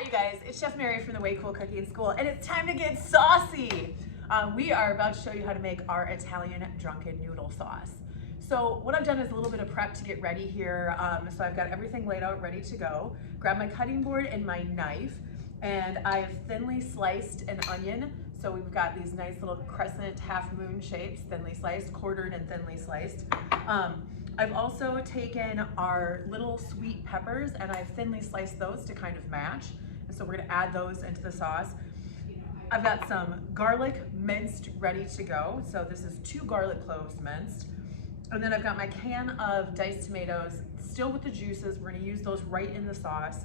Hi you guys, it's Chef Mary from the Way Cool Cooking School, and it's time to get saucy. We are about to show you how to make our Italian drunken noodle sauce. So what I've done is a little bit of prep to get ready here. So I've got everything laid out, ready to go. Grab my cutting board and my knife, and I've thinly sliced an onion. So we've got these nice little crescent half moon shapes, thinly sliced, quartered and thinly sliced. I've also taken our little sweet peppers and I've thinly sliced those to kind of match. And so we're gonna add those into the sauce. I've got some garlic minced ready to go. So this is 2 garlic cloves minced. And then I've got my can of diced tomatoes, still with the juices. We're gonna use those right in the sauce.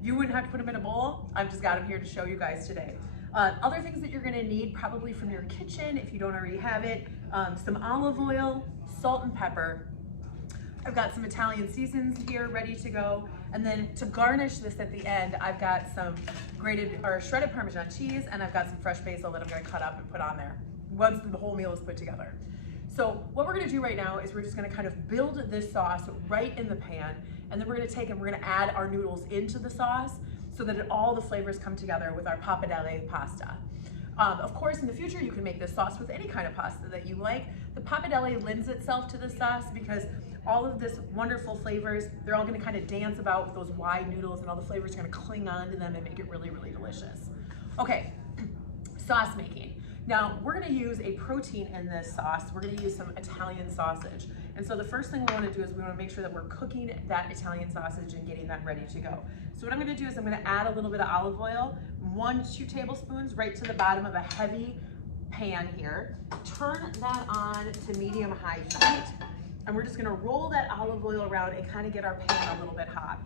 You wouldn't have to put them in a bowl. I've just got them here to show you guys today. Other things that you're gonna need probably from your kitchen, if you don't already have it, some olive oil, salt and pepper. I've got some Italian seasons here ready to go. And then to garnish this at the end, I've got some grated or shredded Parmesan cheese, and I've got some fresh basil that I'm gonna cut up and put on there once the whole meal is put together. So what we're gonna do right now is we're just gonna kind of build this sauce right in the pan, and then we're gonna take and we're gonna add our noodles into the sauce so that all the flavors come together with our pappardelle pasta. Of course, in the future, you can make this sauce with any kind of pasta that you like. The pappardelle lends itself to the sauce because all of this wonderful flavors, they're all gonna kind of dance about with those wide noodles, and all the flavors are gonna cling on to them and make it really, really delicious. Okay, sauce making. Now, we're gonna use a protein in this sauce. We're gonna use some Italian sausage. And so the first thing we wanna do is we wanna make sure that we're cooking that Italian sausage and getting that ready to go. So what I'm gonna do is I'm gonna add a little bit of olive oil, 1 to 2 tablespoons right to the bottom of a heavy pan here. Turn that on to medium-high heat. And we're just gonna roll that olive oil around and kind of get our pan a little bit hot.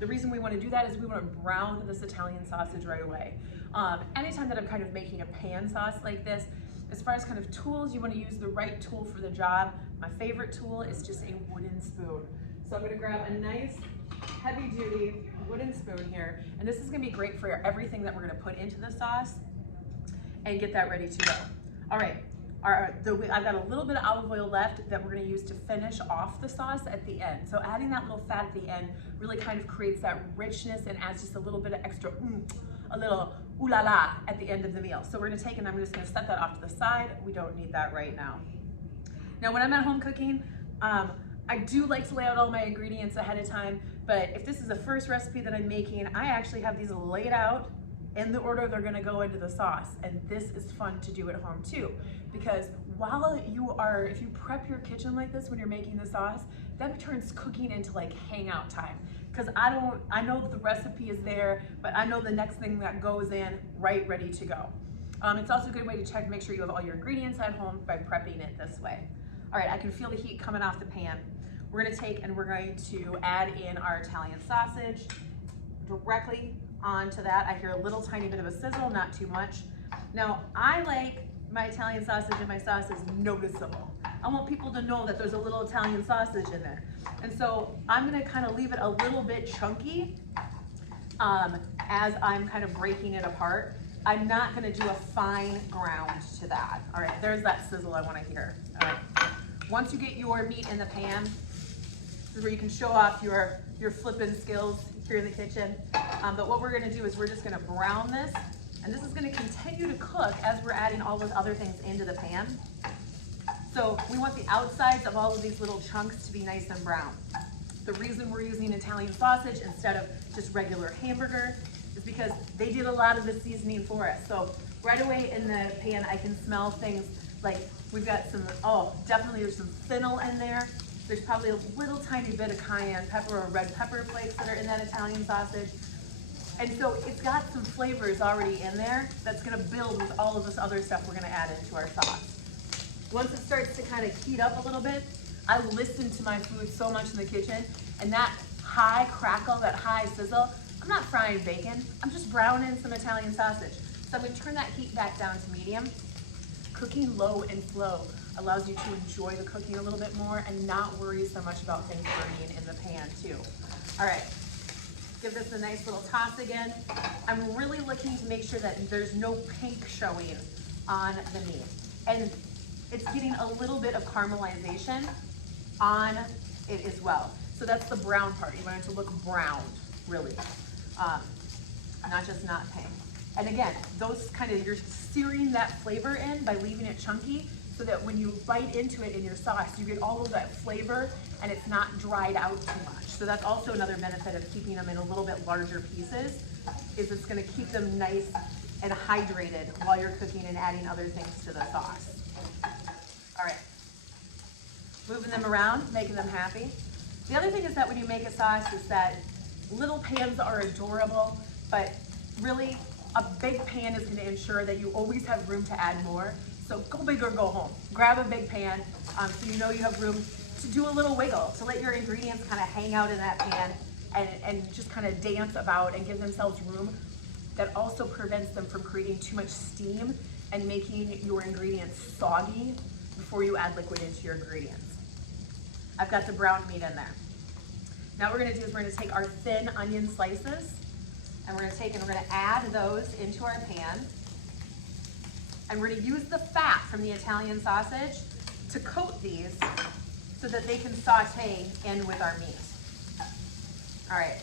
The reason we wanna do that is we wanna brown this Italian sausage right away. Anytime that I'm kind of making a pan sauce like this, as far as kind of tools, you wanna use the right tool for the job. My favorite tool is just a wooden spoon. So I'm gonna grab a nice heavy duty wooden spoon here, and this is gonna be great for everything that we're gonna put into the sauce and get that ready to go. All right. I've got a little bit of olive oil left that we're gonna use to finish off the sauce at the end. So adding that little fat at the end really kind of creates that richness and adds just a little bit of extra a little ooh la la at the end of the meal. So we're gonna take and I'm just gonna set that off to the side. We don't need that right now. Now when I'm at home cooking, I do like to lay out all my ingredients ahead of time, but if this is the first recipe that I'm making, I actually have these laid out in the order they're gonna go into the sauce. And this is fun to do at home too, because if you prep your kitchen like this when you're making the sauce, that turns cooking into like hangout time. Because I know the recipe is there, but I know the next thing that goes in right ready to go. It's also a good way to check, make sure you have all your ingredients at home by prepping it this way. All right, I can feel the heat coming off the pan. We're gonna take and we're going to add in our Italian sausage directly onto that. I hear a little tiny bit of a sizzle, not too much. Now, I like my Italian sausage and my sauce is noticeable. I want people to know that there's a little Italian sausage in there. And so I'm gonna kind of leave it a little bit chunky as I'm kind of breaking it apart. I'm not gonna do a fine ground to that. All right, there's that sizzle I wanna hear. All right. Once you get your meat in the pan, this is where you can show off your flipping skills here in the kitchen. But what we're gonna do is we're just gonna brown this, and this is gonna continue to cook as we're adding all those other things into the pan. So we want the outsides of all of these little chunks to be nice and brown. The reason we're using Italian sausage instead of just regular hamburger is because they did a lot of the seasoning for us. So right away in the pan, I can smell things like we've got some, definitely there's some fennel in there. There's probably a little tiny bit of cayenne pepper or red pepper flakes that are in that Italian sausage. And so it's got some flavors already in there that's gonna build with all of this other stuff we're gonna add into our sauce. Once it starts to kind of heat up a little bit, I listen to my food so much in the kitchen, and that high crackle, that high sizzle, I'm not frying bacon, I'm just browning some Italian sausage. So I'm gonna turn that heat back down to medium. Cooking low and slow allows you to enjoy the cooking a little bit more and not worry so much about things burning in the pan too. All right, give this a nice little toss again. I'm really looking to make sure that there's no pink showing on the meat. And it's getting a little bit of caramelization on it as well. So that's the brown part. You want it to look browned, really. not just not paying. And again, those kind of, you're searing that flavor in by leaving it chunky so that when you bite into it in your sauce, you get all of that flavor and it's not dried out too much. So that's also another benefit of keeping them in a little bit larger pieces, is it's gonna keep them nice and hydrated while you're cooking and adding other things to the sauce. All right, moving them around, making them happy. The other thing is that when you make a sauce is that little pans are adorable, but really a big pan is gonna ensure that you always have room to add more. So go big or go home. Grab a big pan so you know you have room to do a little wiggle, to let your ingredients kind of hang out in that pan and just kind of dance about and give themselves room. That also prevents them from creating too much steam and making your ingredients soggy before you add liquid into your ingredients. I've got the brown meat in there. Now what we're gonna do is we're gonna take our thin onion slices and we're gonna take and we're gonna add those into our pan. And we're gonna use the fat from the Italian sausage to coat these so that they can saute in with our meat. All right,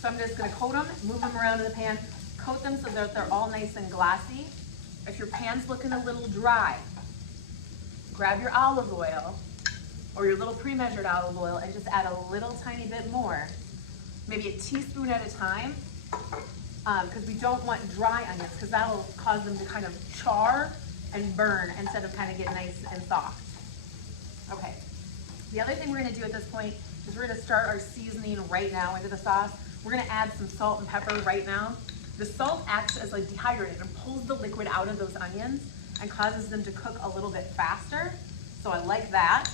so I'm just gonna coat them, move them around in the pan, coat them so that they're all nice and glassy. If your pan's looking a little dry, grab your olive oil or your little pre-measured olive oil and just add a little tiny bit more, maybe a teaspoon at a time, because we don't want dry onions because that'll cause them to kind of char and burn instead of kind of get nice and soft. Okay, the other thing we're gonna do at this point is we're gonna start our seasoning right now into the sauce. We're gonna add some salt and pepper right now. The salt acts as a dehydrator and pulls the liquid out of those onions and causes them to cook a little bit faster. So I like that.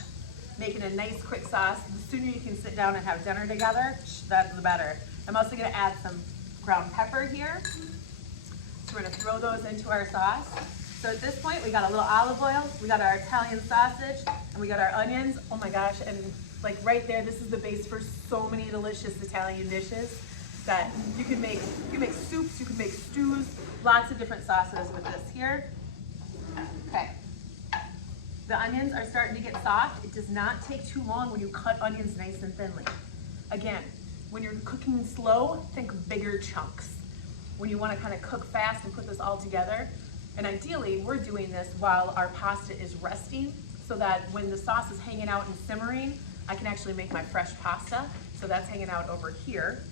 Making a nice quick sauce. The sooner you can sit down and have dinner together, that's the better. I'm also gonna add some ground pepper here. So we're gonna throw those into our sauce. So at this point, we got a little olive oil, we got our Italian sausage, and we got our onions. Oh my gosh, and like right there, this is the base for so many delicious Italian dishes that you can make. You can make soups, you can make stews, lots of different sauces with this here. Okay. The onions are starting to get soft. It does not take too long when you cut onions nice and thinly. Again, when you're cooking slow, think bigger chunks. When you want to kind of cook fast and put this all together, and ideally we're doing this while our pasta is resting so that when the sauce is hanging out and simmering, I can actually make my fresh pasta. So that's hanging out over here.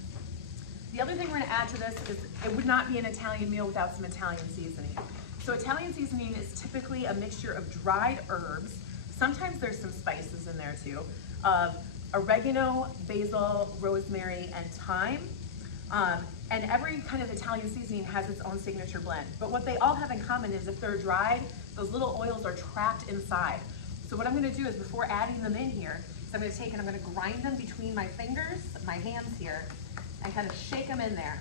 The other thing we're going to add to this is it would not be an Italian meal without some Italian seasoning. So Italian seasoning is typically a mixture of dried herbs. Sometimes there's some spices in there too, of oregano, basil, rosemary, and thyme. And every kind of Italian seasoning has its own signature blend. But what they all have in common is if they're dried, those little oils are trapped inside. So what I'm gonna do is before adding them in here, is I'm gonna take and I'm gonna grind them between my fingers, my hands here, and kind of shake them in there.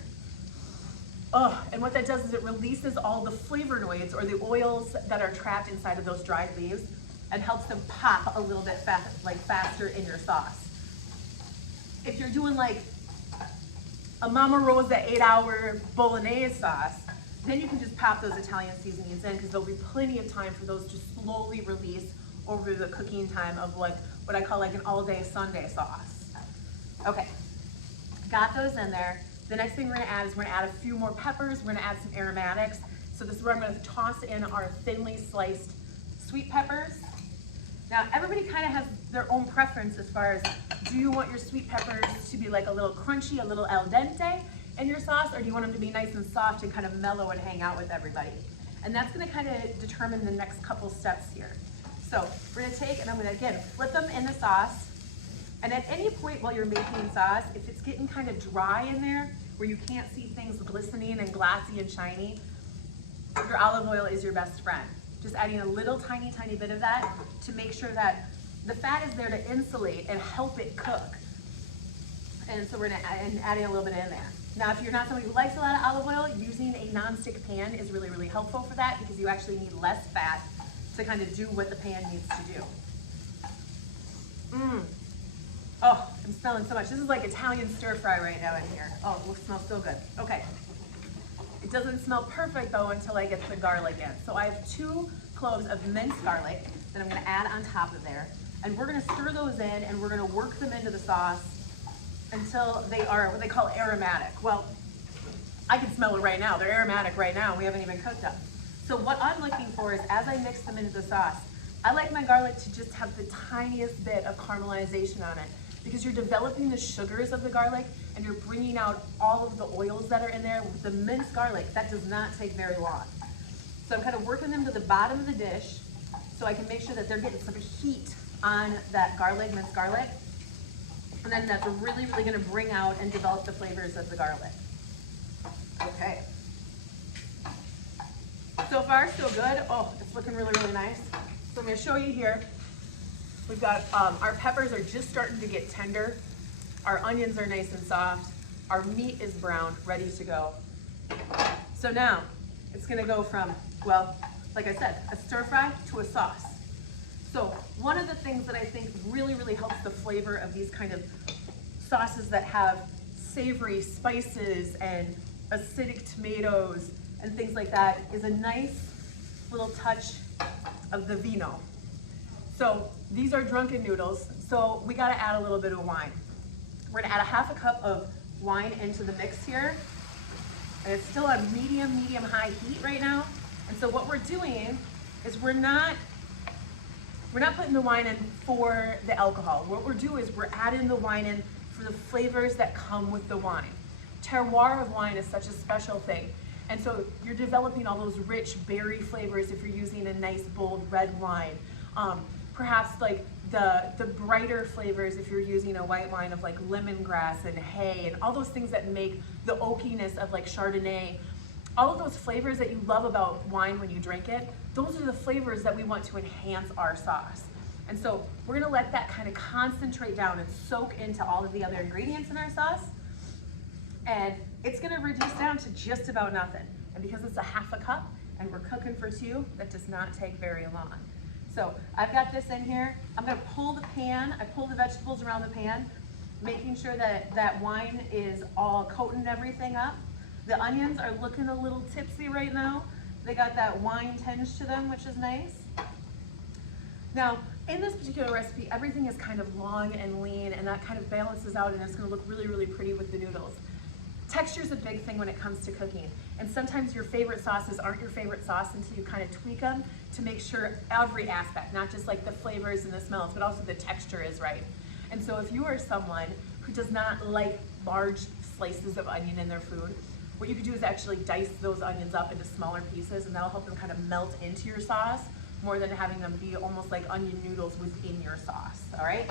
Oh, and what that does is it releases all the flavonoids or the oils that are trapped inside of those dried leaves and helps them pop a little bit faster in your sauce. If you're doing like a Mama Rosa 8-hour bolognese sauce, then you can just pop those Italian seasonings in because there'll be plenty of time for those to slowly release over the cooking time of like what I call like an all-day Sunday sauce. Okay, got those in there. The next thing we're gonna add is we're gonna add a few more peppers. We're gonna add some aromatics. So this is where I'm gonna toss in our thinly sliced sweet peppers. Now everybody kind of has their own preference as far as, do you want your sweet peppers to be like a little crunchy, a little al dente in your sauce, or do you want them to be nice and soft and kind of mellow and hang out with everybody? And that's gonna kind of determine the next couple steps here. So we're gonna take and I'm gonna again flip them in the sauce. And at any point while you're making sauce, if it's getting kind of dry in there, where you can't see things glistening and glassy and shiny, your olive oil is your best friend. Just adding a little tiny bit of that to make sure that the fat is there to insulate and help it cook. And so we're gonna adding a little bit in there. Now, if you're not somebody who likes a lot of olive oil, using a non-stick pan is really, really helpful for that because you actually need less fat to kind of do what the pan needs to do. Oh, I'm smelling so much. This is like Italian stir fry right now in here. Oh, it smells so good. Okay. It doesn't smell perfect though until I get the garlic in. So I have 2 cloves of minced garlic that I'm gonna add on top of there. And we're gonna stir those in and we're gonna work them into the sauce until they are what they call aromatic. Well, I can smell it right now. They're aromatic right now. We haven't even cooked them. So what I'm looking for is as I mix them into the sauce, I like my garlic to just have the tiniest bit of caramelization on it because you're developing the sugars of the garlic and you're bringing out all of the oils that are in there. With the minced garlic, that does not take very long. So I'm kind of working them to the bottom of the dish so I can make sure that they're getting some heat on that garlic, minced garlic. And then that's really, really gonna bring out and develop the flavors of the garlic. Okay. So far, so good. Oh, it's looking really, really nice. So I'm gonna show you here. We've got, our peppers are just starting to get tender. Our onions are nice and soft. Our meat is brown, ready to go. So now, it's gonna go from, well, like I said, a stir fry to a sauce. So one of the things that I think really, really helps the flavor of these kind of sauces that have savory spices and acidic tomatoes and things like that is a nice little touch of the vino. So these are drunken noodles, so we gotta add a little bit of wine. We're gonna add a half a cup of wine into the mix here. And it's still on medium-high heat right now. And so what we're doing is we're not putting the wine in for the alcohol. What we're doing is we're adding the wine in for the flavors that come with the wine. Terroir of wine is such a special thing. And so you're developing all those rich berry flavors if you're using a nice bold red wine. Perhaps like the brighter flavors if you're using a white wine of like lemongrass and hay and all those things that make the oakiness of like Chardonnay. All of those flavors that you love about wine when you drink it, those are the flavors that we want to enhance our sauce. And so we're gonna let that kind of concentrate down and soak into all of the other ingredients in our sauce. And it's gonna reduce down to just about nothing. And because it's a half a cup and we're cooking for two, that does not take very long. So I've got this in here. I'm gonna pull the pan, I pull the vegetables around the pan, making sure that that wine is all coating everything up. The onions are looking a little tipsy right now. They got that wine tinge to them, which is nice. Now, in this particular recipe, everything is kind of long and lean, and that kind of balances out, and it's gonna look really, really pretty with the noodles. Texture is a big thing when it comes to cooking, and sometimes your favorite sauces aren't your favorite sauce until you kind of tweak them to make sure every aspect, not just like the flavors and the smells, but also the texture is right. And so if you are someone who does not like large slices of onion in their food, what you could do is actually dice those onions up into smaller pieces, and that'll help them kind of melt into your sauce more than having them be almost like onion noodles within your sauce, all right?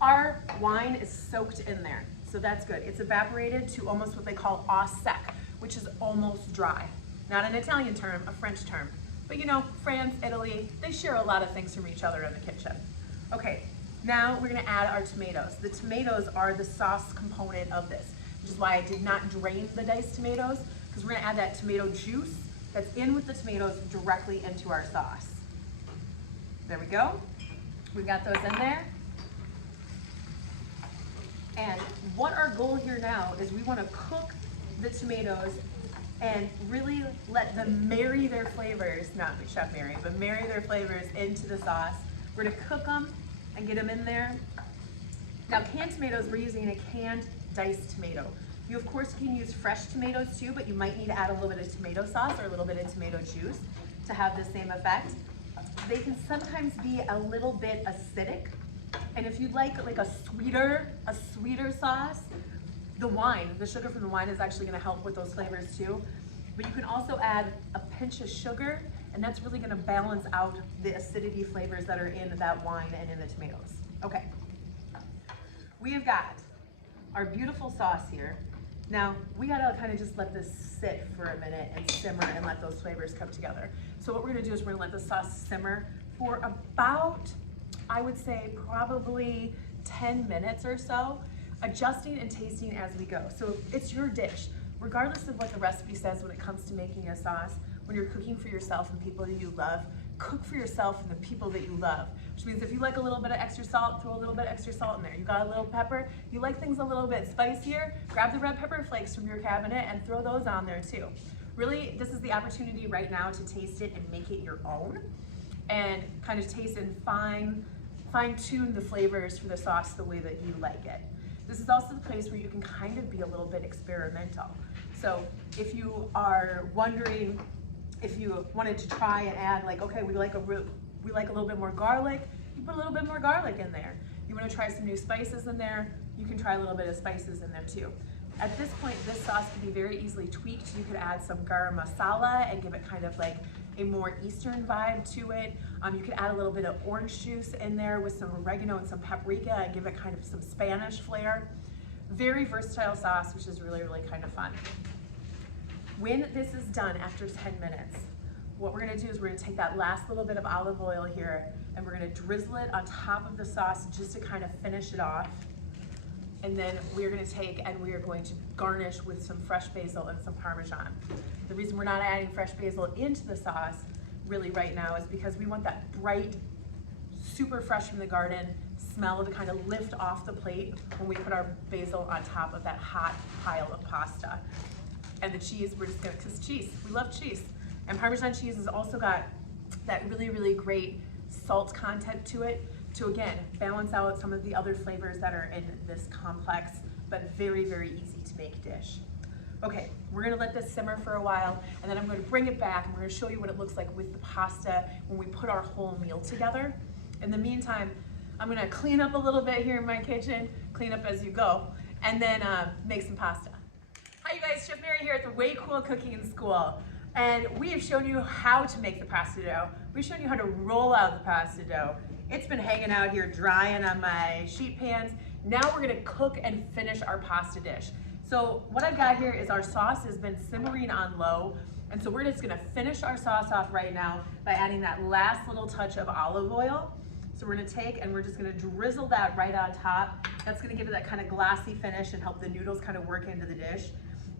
Our wine is soaked in there, so that's good. It's evaporated to almost what they call au sec, which is almost dry. Not an Italian term, a French term. But you know, France, Italy, they share a lot of things from each other in the kitchen. Okay, now we're gonna add our tomatoes. The tomatoes are the sauce component of this, which is why I did not drain the diced tomatoes, because we're gonna add that tomato juice that's in with the tomatoes directly into our sauce. There we go. We've got those in there. And what our goal here now is we wanna cook the tomatoes and really let them marry their flavors, not Chef Mary, but marry their flavors into the sauce. We're gonna cook them and get them in there. Now canned tomatoes, we're using a canned diced tomato. You of course can use fresh tomatoes too, but you might need to add a little bit of tomato sauce or a little bit of tomato juice to have the same effect. They can sometimes be a little bit acidic. And if you'd like a sweeter sauce, the wine, the sugar from the wine is actually gonna help with those flavors too. But you can also add a pinch of sugar, and that's really gonna balance out the acidity flavors that are in that wine and in the tomatoes. Okay, we have got our beautiful sauce here. Now, we gotta kind of just let this sit for a minute and simmer and let those flavors come together. So what we're gonna do is we're gonna let the sauce simmer for about, I would say probably 10 minutes or so, adjusting and tasting as we go. So it's your dish. Regardless of what the recipe says when it comes to making a sauce, when you're cooking for yourself and people that you love, cook for yourself and the people that you love. Which means if you like a little bit of extra salt, throw a little bit of extra salt in there. You got a little pepper, you like things a little bit spicier, grab the red pepper flakes from your cabinet and throw those on there too. Really, this is the opportunity right now to taste it and make it your own and kind of taste and fine tune the flavors for the sauce the way that you like it. This is also the place where you can kind of be a little bit experimental. So if you are wondering, if you wanted to try and add like, okay, we like a little bit more garlic, you put a little bit more garlic in there. You want to try some new spices in there, you can try a little bit of spices in there too. At this point, this sauce can be very easily tweaked. You could add some garam masala and give it kind of like a more Eastern vibe to it. You could add a little bit of orange juice in there with some oregano and some paprika and give it kind of some Spanish flair. Very versatile sauce, which is really, really kind of fun. When this is done after 10 minutes, what we're gonna do is we're gonna take that last little bit of olive oil here and we're gonna drizzle it on top of the sauce just to kind of finish it off. And then we're gonna take and we are going to garnish with some fresh basil and some Parmesan. The reason we're not adding fresh basil into the sauce really right now is because we want that bright, super fresh from the garden smell to kind of lift off the plate when we put our basil on top of that hot pile of pasta. And the cheese, we're just gonna, cause cheese, we love cheese. And Parmesan cheese has also got that really, really great salt content to it to, again, balance out some of the other flavors that are in this complex, but very, very easy to make dish. Okay, we're gonna let this simmer for a while, and then I'm gonna bring it back and we're gonna show you what it looks like with the pasta when we put our whole meal together. In the meantime, I'm gonna clean up a little bit here in my kitchen, clean up as you go, and then make some pasta. Hi you guys, Chef Mary here at the Way Cool Cooking School. And we have shown you how to make the pasta dough. We've shown you how to roll out the pasta dough. It's been hanging out here drying on my sheet pans. Now we're gonna cook and finish our pasta dish. So what I've got here is our sauce has been simmering on low. And so we're just gonna finish our sauce off right now by adding that last little touch of olive oil. So we're gonna take and we're just gonna drizzle that right on top. That's gonna give it that kind of glossy finish and help the noodles kind of work into the dish.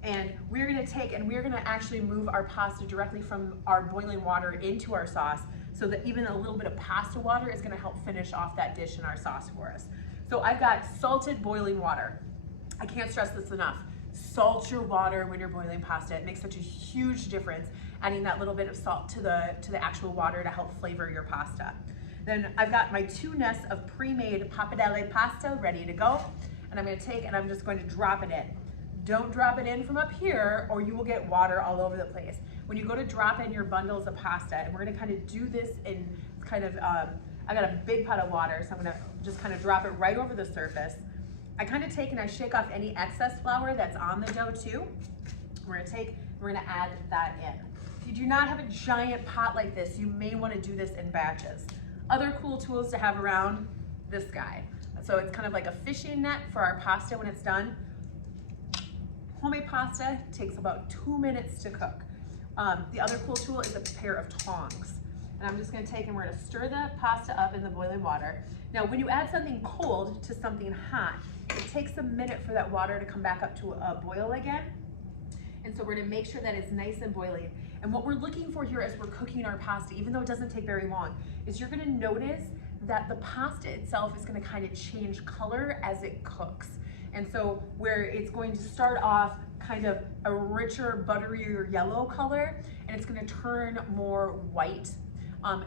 And we're gonna take and we're gonna actually move our pasta directly from our boiling water into our sauce so that even a little bit of pasta water is gonna help finish off that dish in our sauce for us. So I've got salted boiling water. I can't stress this enough. Salt your water when you're boiling pasta. It makes such a huge difference, adding that little bit of salt to the actual water to help flavor your pasta. Then I've got my 2 nests of pre-made pappardelle pasta ready to go. And I'm gonna take and I'm just going to drop it in. Don't drop it in from up here or you will get water all over the place. When you go to drop in your bundles of pasta, and we're gonna kind of do this in kind of, I got a big pot of water, so I'm gonna just kind of drop it right over the surface. I kind of take and I shake off any excess flour that's on the dough too. We're gonna add that in. If you do not have a giant pot like this, you may wanna do this in batches. Other cool tools to have around, this guy. So it's kind of like a fishing net for our pasta when it's done. Homemade pasta takes about 2 minutes to cook. The other cool tool is a pair of tongs. And I'm just gonna take and we're gonna stir the pasta up in the boiling water. Now, when you add something cold to something hot, it takes a minute for that water to come back up to a boil again. And so we're gonna make sure that it's nice and boiling. And what we're looking for here as we're cooking our pasta, even though it doesn't take very long, is you're gonna notice that the pasta itself is gonna kind of change color as it cooks. And so where it's going to start off kind of a richer, butterier yellow color, and it's gonna turn more white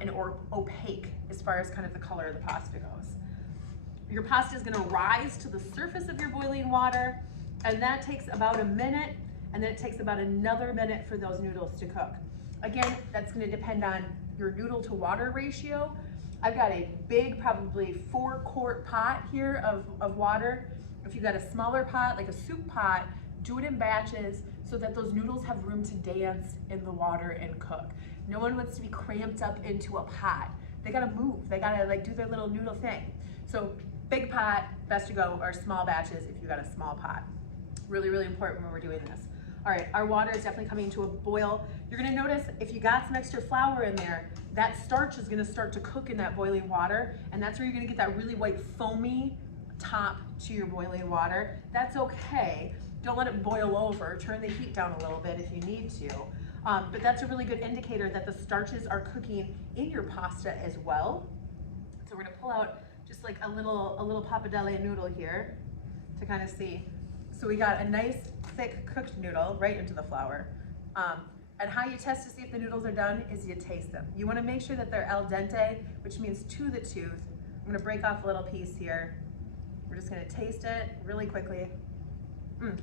and or opaque as far as kind of the color of the pasta goes. Your pasta is gonna rise to the surface of your boiling water, and that takes about a minute, and then it takes about another minute for those noodles to cook. Again, that's gonna depend on your noodle to water ratio. I've got a big, probably 4-quart pot here of water. If you've got a smaller pot, like a soup pot, do it in batches so that those noodles have room to dance in the water and cook. No one wants to be cramped up into a pot. They gotta move, they gotta like do their little noodle thing. So big pot, best to go, or small batches if you got a small pot. Really, really important when we're doing this. All right, our water is definitely coming to a boil. You're gonna notice if you got some extra flour in there, that starch is gonna start to cook in that boiling water, and that's where you're gonna get that really white foamy top to your boiling water. That's okay. Don't let it boil over. Turn the heat down a little bit if you need to. But that's a really good indicator that the starches are cooking in your pasta as well. So we're gonna pull out just like a little pappardelle noodle here to kind of see. So we got a nice thick cooked noodle right into the flour. And how you test to see if the noodles are done is you taste them. You wanna make sure that they're al dente, which means to the tooth. I'm gonna break off a little piece here. We're just gonna taste it really quickly.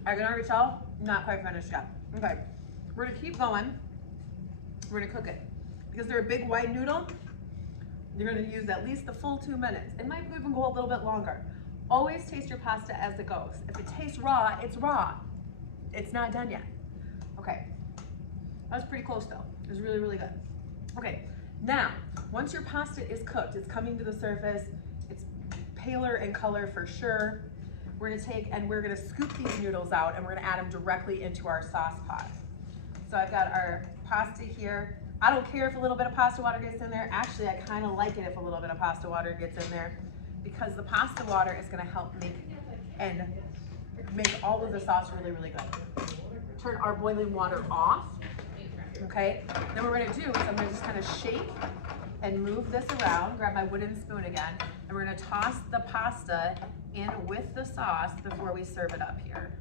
I can already tell, not quite finished yet. Okay, we're gonna keep going. We're gonna cook it. Because they're a big wide noodle, you're gonna use at least the full 2 minutes. It might even go a little bit longer. Always taste your pasta as it goes. If it tastes raw, it's raw. It's not done yet. Okay, that was pretty close though. It was really, really good. Okay, now, once your pasta is cooked, it's coming to the surface, it's paler in color for sure. We're gonna take and we're gonna scoop these noodles out and we're gonna add them directly into our sauce pot. So I've got our pasta here. I don't care if a little bit of pasta water gets in there. Actually, I kind of like it if a little bit of pasta water gets in there because the pasta water is gonna help make all of the sauce really, really good. Turn our boiling water off. Okay, then what we're gonna do is I'm gonna just kind of shake and move this around, grab my wooden spoon again, and we're gonna toss the pasta in with the sauce before we serve it up here.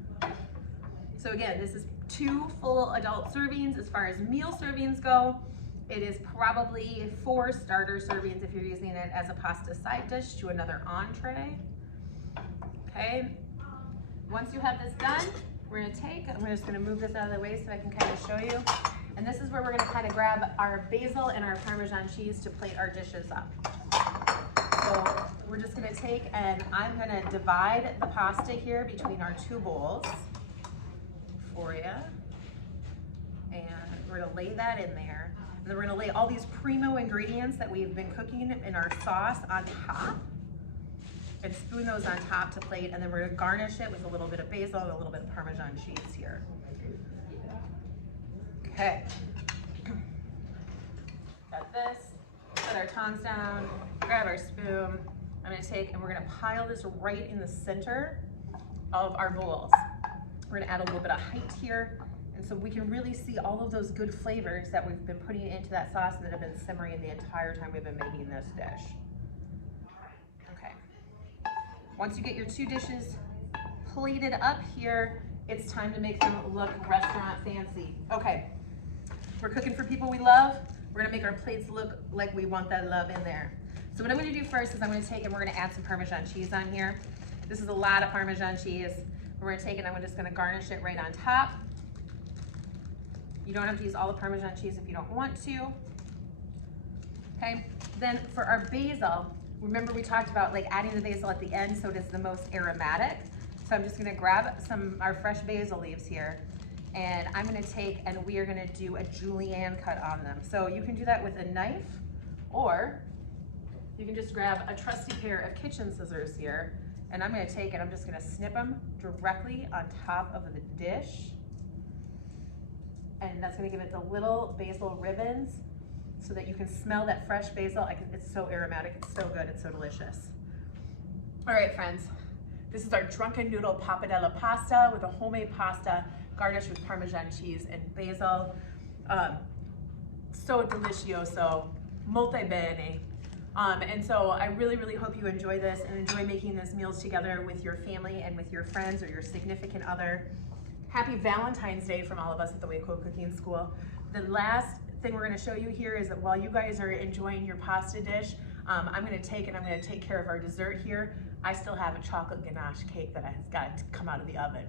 So again, this is 2 full adult servings. As far as meal servings go, it is probably 4 starter servings if you're using it as a pasta side dish to another entree. Okay, once you have this done, we're gonna take, I'm just gonna move this out of the way so I can kind of show you. And this is where we're gonna kind of grab our basil and our Parmesan cheese to plate our dishes up. So we're just gonna take and I'm gonna divide the pasta here between our 2 bowls for you. And we're gonna lay that in there. And then we're gonna lay all these primo ingredients that we've been cooking in our sauce on top and spoon those on top to plate. And then we're gonna garnish it with a little bit of basil and a little bit of Parmesan cheese here. Okay. Got this, set our tongs down, grab our spoon. I'm gonna take and we're gonna pile this right in the center of our bowls. We're gonna add a little bit of height here, and so we can really see all of those good flavors that we've been putting into that sauce that have been simmering the entire time we've been making this dish. Okay. Once you get your 2 dishes plated up here, it's time to make them look restaurant fancy. Okay, we're cooking for people we love. We're gonna make our plates look like we want that love in there. So what I'm gonna do first is I'm gonna take and we're gonna add some Parmesan cheese on here. This is a lot of Parmesan cheese. We're gonna take it and I'm just gonna garnish it right on top. You don't have to use all the Parmesan cheese if you don't want to. Okay, then for our basil, remember we talked about like adding the basil at the end so it is the most aromatic. So I'm just gonna grab our fresh basil leaves here and I'm gonna take and we are gonna do a julienne cut on them. So you can do that with a knife or you can just grab a trusty pair of kitchen scissors here and I'm gonna take and I'm just gonna snip them directly on top of the dish. And that's gonna give it the little basil ribbons so that you can smell that fresh basil. It's so aromatic, it's so good, it's so delicious. All right, friends. This is our Drunken Noodle Pappardelle pasta with a homemade pasta garnished with Parmesan cheese and basil. So delicioso, molto bene. And so I really, really hope you enjoy this and enjoy making these meals together with your family and with your friends or your significant other. Happy Valentine's Day from all of us at the Waco Cooking School. The last thing we're gonna show you here is that while you guys are enjoying your pasta dish, I'm gonna take care of our dessert here. I still have a chocolate ganache cake that has got to come out of the oven.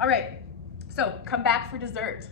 All right, so come back for dessert.